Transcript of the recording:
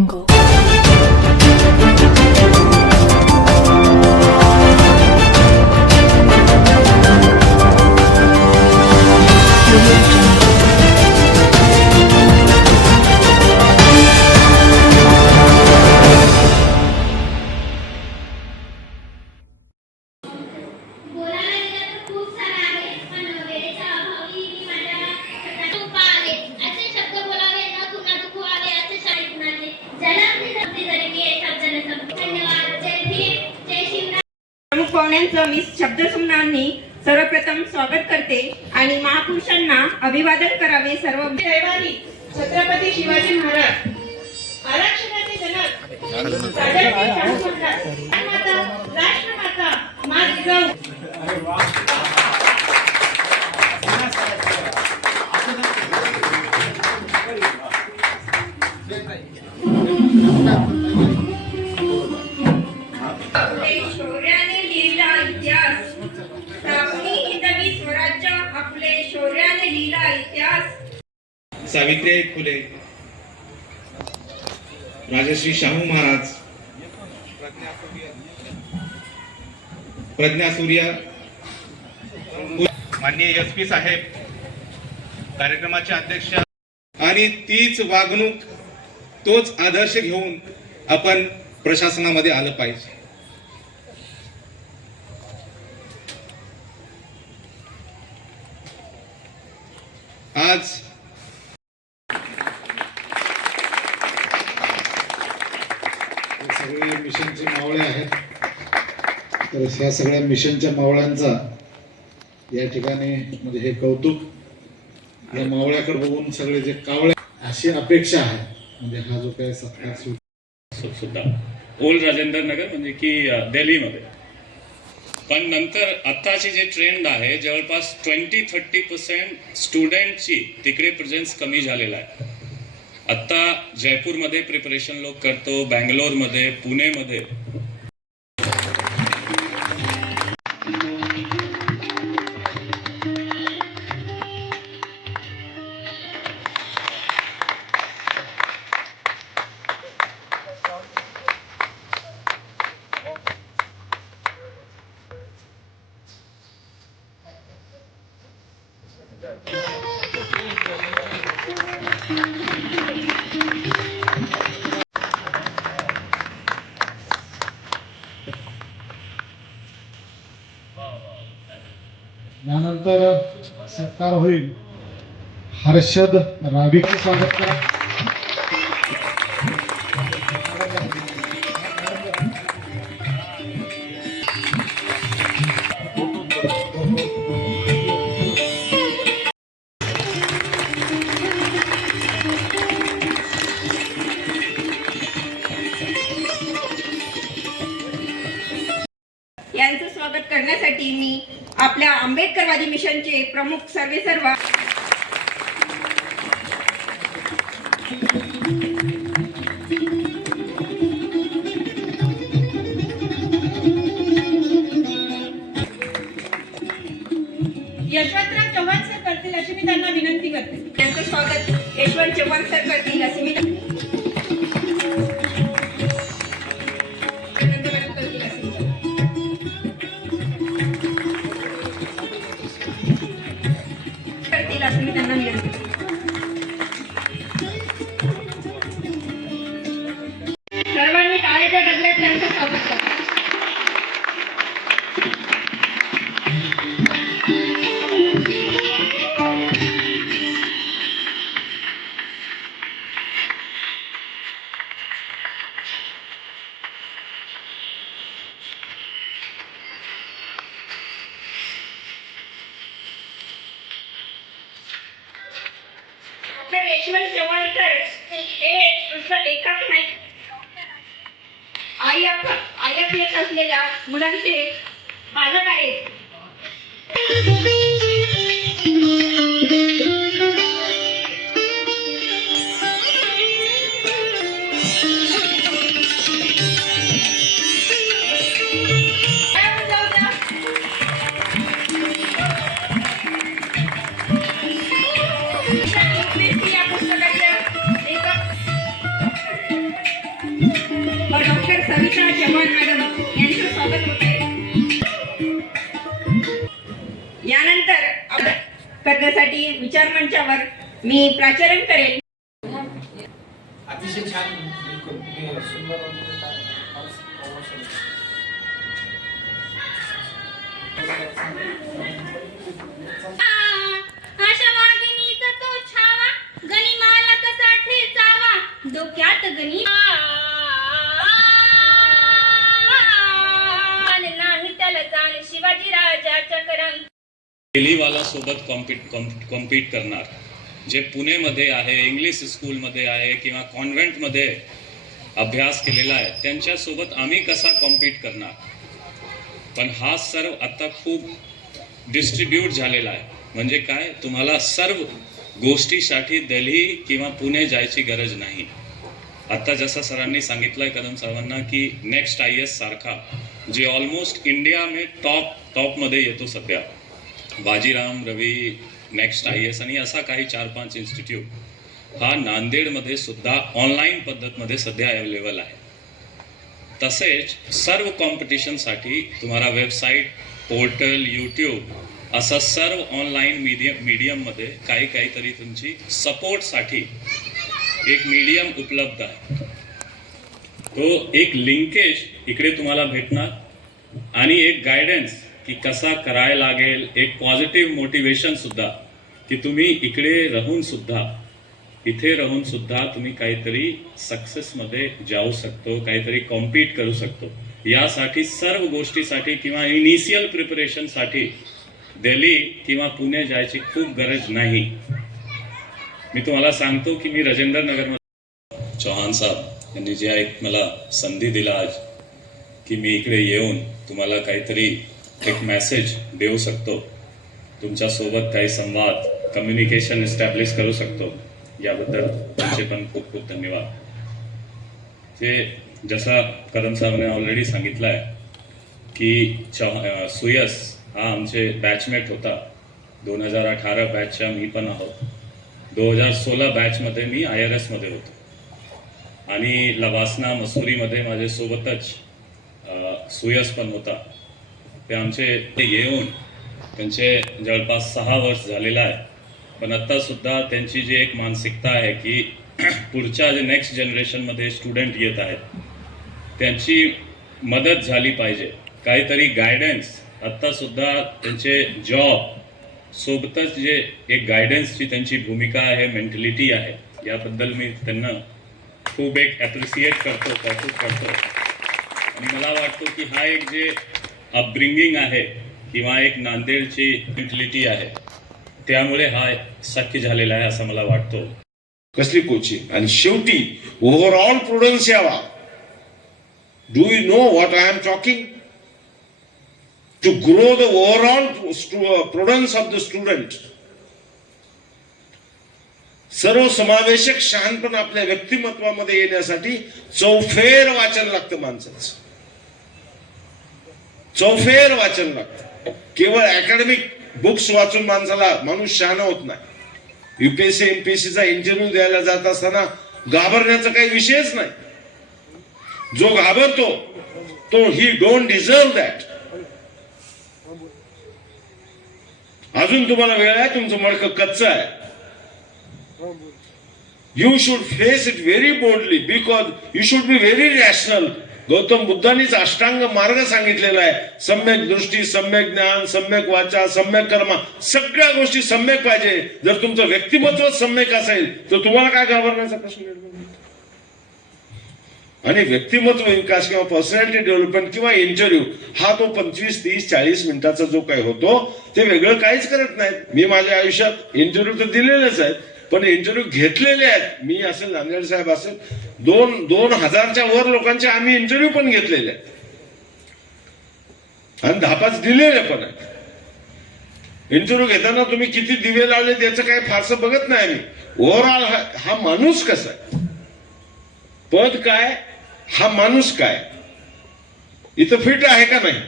Angle. प्रमुख पाहुण्यांचं मी शब्दसुमनांनी सर्वप्रथम स्वागत करते आणि महापुरुषांना अभिवादन करावे सर्व दैवानी छत्रपती शिवाजी महाराज. आरक्षणाचे जनक राष्ट्रमाता माँ जिजाऊ फुले. राजश्री शाहू महाराज. प्रज्ञा सूर्य. माननीय एस पी साहेब कार्यक्रमाचे अध्यक्ष. आणि तीच वागणूक तोच आदर्श घेऊन आपण प्रशासनामध्ये आलं पाहिजे. आज हे सगळे मिशनचे मावळे आहेत. तर ह्या सगळ्या मिशनच्या मावळ्यांचा या ठिकाणी म्हणजे हे कौतुक या मावळ्याकडे बघून सगळे जे कावळे अशी अपेक्षा आहे. म्हणजे हा जो काही सत्कार सुद्धा. ओल्ड राजेंद्र नगर म्हणजे की दिल्लीमध्ये. पण नंतर आत्ताची जे ट्रेंड आहे जवळपास ट्वेंटी थर्टी पर्सेंट स्टुडंटची तिकडे प्रेझेन्स कमी झालेला आहे. आत्ता जयपूरमध्ये प्रिपरेशन लोक करतो बँगलोरमध्ये पुणेमध्ये. यानंतर सत्कार होईल. हर्षद रावीचे स्वागत करा. मिशनचे प्रमुख सर्वे सर्व. यशवंतराव चव्हाण सर करतील अशी मी त्यांना विनंती करते. यांचं स्वागत यशवंत चव्हाण सर करतील असे मी टाळेच्या गजरात स्वागत करा आपल्या हे नुसतं नाही आयात आई येत असलेल्या मुलांचे पालक आहेत Yeah. सविता चव्हाण मॅडम यांचं स्वागत होत आहे यानंतर करण्यासाठी विचार मंचावर मी प्राचारण करेल अतिशय छान तो छावा गनिमाला कसा ठेचावा? डोक्यात गणी दिल्लीवाला सोबत कॉम्पिट कॉम्पिट करणार. जे पुणेमध्ये आहे इंग्लिश स्कूलमध्ये आहे किंवा कॉन्व्हेंटमध्ये अभ्यास केलेला आहे त्यांच्यासोबत आम्ही कसा कॉम्पिट करणार? पण हा सर्व आता खूप डिस्ट्रीब्यूट झालेला आहे. म्हणजे काय? तुम्हाला सर्व गोष्टीसाठी दिल्ली किंवा पुणे जायची गरज नाही. आता जसं सरांनी सांगितलं आहे कदम सर्वांना की नेक्स्ट आय एस सारखा जे ऑलमोस्ट इंडिया मे टॉप टॉपमध्ये येतो सध्या. Bajiram Ravi next I S आणि असा काही चार पाच इन्स्टिट्यूट हा नांदेडमध्ये सुद्धा ऑनलाईन पद्धतमध्ये सध्या अवेलेबल आहे. तसेच सर्व कॉम्पिटिशनसाठी तुम्हाला वेबसाईट पोर्टल यूट्यूब असा सर्व ऑनलाईन मीडियम मीडियममध्ये काही काहीतरी तुमची सपोर्टसाठी एक मीडियम उपलब्ध आहे. तो एक लिंकेज इकडे तुम्हाला भेटणार आणि एक गायडन्स की कसा करायला लागेल एक पॉझिटिव्ह मोटिवेशन सुद्धा की तुम्ही इकडे राहून सुद्धा इथे राहून सुद्धा तुम्ही काहीतरी सक्सेसमध्ये जाऊ शकतो काहीतरी कॉम्पीट करू शकतो. यासाठी सर्व गोष्टीसाठी किंवा इनिशियल प्रिपरेशनसाठी दिल्ली किंवा पुणे जायची खूप गरज नाही. मी तुम्हाला सांगतो की मी राजेंद्र नगरमध्ये चौहान साहेब यांनी जे एक मला संधी दिला आज की मी इकडे येऊन तुम्हाला काहीतरी एक मेसेज देऊ शकतो. तुमच्यासोबत काही संवाद कम्युनिकेशन इस्टॅब्लिश करू शकतो. याबद्दल तुमचे पण खूप खूप धन्यवाद. ते जसा करण साहेबांनी ऑलरेडी सांगितलं आहे की सुयस हा आमचे बॅचमेट होता. दोन हजार अठरा बॅचच्या मी पण आहोत. दोन हजार सोळा बॅचमध्ये मी आय आर एसमध्ये होतो. आणि लवासना मसुरीमध्ये माझ्यासोबतच सुयस पण होता. ते आमचे ते येऊन त्यांचे जवळपास सहा वर्ष झालेलं आहे. पण आत्तासुद्धा सुद्धा त्यांची जी एक मानसिकता आहे की पुढच्या जे नेक्स्ट जनरेशनमध्ये स्टुडंट येत आहेत त्यांची मदत झाली पाहिजे. काहीतरी गायडन्स आत्ता सुद्धा त्यांचे जॉब सोबतच जे एक गायडन्सची त्यांची भूमिका आहे मेंटॅलिटी आहे याबद्दल मी त्यांना खूप एक ॲप्रिसिएट करतो कौतुक करतो. आणि मला वाटतो की हा एक जे अपब्रिंगिंग आहे किंवा एक नांदेडची मेंटॅलिटी आहे. त्यामुळे हा शक्य झालेला आहे असं मला वाटतो. कसली कोचिंग आणि शेवटी ओव्हरऑल प्रुडन्स यावा. Do you know what I am talking to grow the overall prudence of the student सर्वसमावेशक शहाणपण आपल्या व्यक्तिमत्वामध्ये येण्यासाठी चौफेर वाचन लागतं माणसाचं. चौफेर वाचन लागतं केवळ अकॅडमिक बुक्स वाचून माणसाला माणूस शहाणा होत नाही. युपीएससी एमपीएससीचा इंटरव्ह्यू द्यायला जात असताना घाबरण्याचा काही विषयच नाही. जो घाबरतो तो ही डोंट डिझर्व दॅट अजून तुम्हाला वेळ आहे तुमचं मडकं कच्चं आहे. You should face it very boldly because you should be very rational Gautam बुद्धांनीच अष्टांग मार्ग सांगितलेला आहे. सम्यक दृष्टी सम्यक ज्ञान सम्यक वाचा सम्यक कर्मा सगळ्या गोष्टी सम्यक पाहिजे. जर तुमचं व्यक्तिमत्व सम्यक असेल तर तुम्हाला काय घाबरण्याचा प्रश्न आणि व्यक्तिमत्व विकास किंवा पर्सनॅलिटी डेव्हलपमेंट किंवा इंटरव्ह्यू हा तो पंचवीस तीस चाळीस मिनिटाचा जो काही होतो ते वेगळं काहीच करत नाहीत. मी माझ्या आयुष्यात इंटरव्ह्यू तर दिलेलेच आहेत. पण इंटरव्ह्यू घेतलेले आहेत. मी असेल नांदेड साहेब असेल दोन दोन हजारच्या वर लोकांचे आम्ही इंटरव्ह्यू पण घेतलेले आहेत. आणि दहा पाच दिलेले पण आहेत. इंटरव्ह्यू घेताना तुम्ही किती दिवे लावले त्याचं काही फारसं बघत नाही आम्ही ओव्हरऑल हा माणूस कसा आहे? पद काय? हा माणूस काय? इथं फिट आहे का नाही?